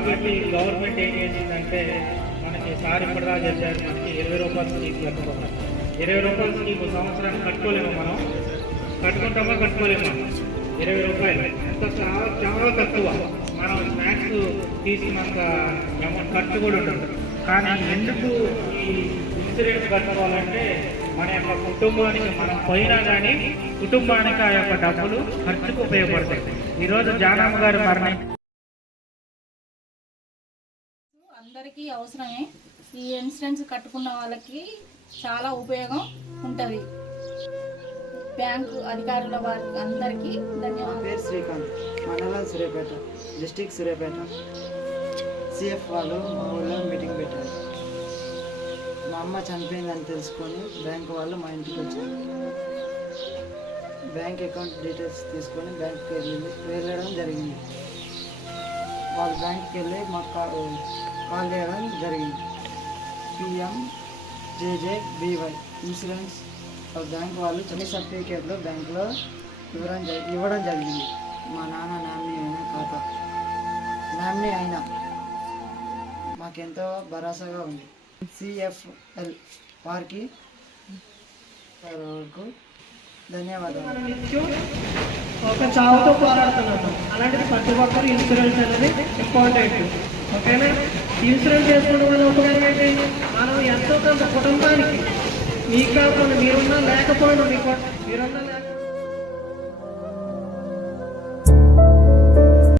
కాబట్టి గవర్నమెంట్ ఏం చేసిందంటే మనకి సార్ ఇప్పటిదా చేశారు, మనకి 20 రూపాయల స్కీమ్ కట్టుకున్నాం. 20 రూపాయల స్కీమ్ సంవత్సరానికి కట్టుకోలేము, మనం కట్టుకుంటామా కట్టుకోలేము. 20 రూపాయలు ఎంత చాలా తక్కువ. మనం స్నాక్స్ తీసుకున్నంత అమౌంట్ ఖర్చు కూడా ఉంటుంది. కానీ ఎందుకు ఈ ఇన్సూరెన్స్ కట్టుకోవాలంటే మన యొక్క కుటుంబానికి మనం పోయినా కానీ కుటుంబానికి ఆ యొక్క డబ్బులు ఖర్చుకు ఉపయోగపడతాయి. ఈరోజు జానమ్మ గారి మరణం అందరికీ అవసరమే. ఈ ఇన్సూరెన్స్ కట్టుకున్న వాళ్ళకి చాలా ఉపయోగం ఉంటుంది. బ్యాంకు అధికారుల వారికి అందరికీ ధన్యవాదాలు. పేరు శ్రీకాంత్, మండలం సూర్యాపేట, డిస్టిక్ సూర్యాపేట. సిఎఫ్ వాళ్ళు మా ఊళ్ళో మీటింగ్ పెట్టారు. మా అమ్మ చనిపోయిందని తెలుసుకొని బ్యాంక్ వాళ్ళు మా ఇంటికి వచ్చారు. బ్యాంక్ అకౌంట్ డీటెయిల్స్ తీసుకొని బ్యాంక్కి వెళ్ళడం జరిగింది. వాళ్ళు బ్యాంక్కి వెళ్ళి మాకు కాల్ చేయడం జరిగింది. PMJJBY ఇన్సూరెన్స్ బ్యాంక్ వాళ్ళు చిన్న సర్టిఫికేట్లు బ్యాంకులో ఇవ్వడం జరిగింది. మా నాన్న నామినీ అయిన ఖాతా నామినీ అయినా మాకెంతో భరోసాగా ఉంది. CFL వారికి ధన్యవాదాలు. ఒక చావుతో పోరాడుతున్నాము. అలాంటిది ప్రతి ఒక్కరు ఇన్సూరెన్స్ అనేది ఇంపార్టెంట్. ఓకేనా? ఇన్సూరెన్స్ చేసుకోవడం వల్ల ఉపయోగం ఏంటి? మనం ఎంతో కొంత కుటుంబానికి, మీకు కాకుండా మీరున్నా లేకపోయినా మీరున్నా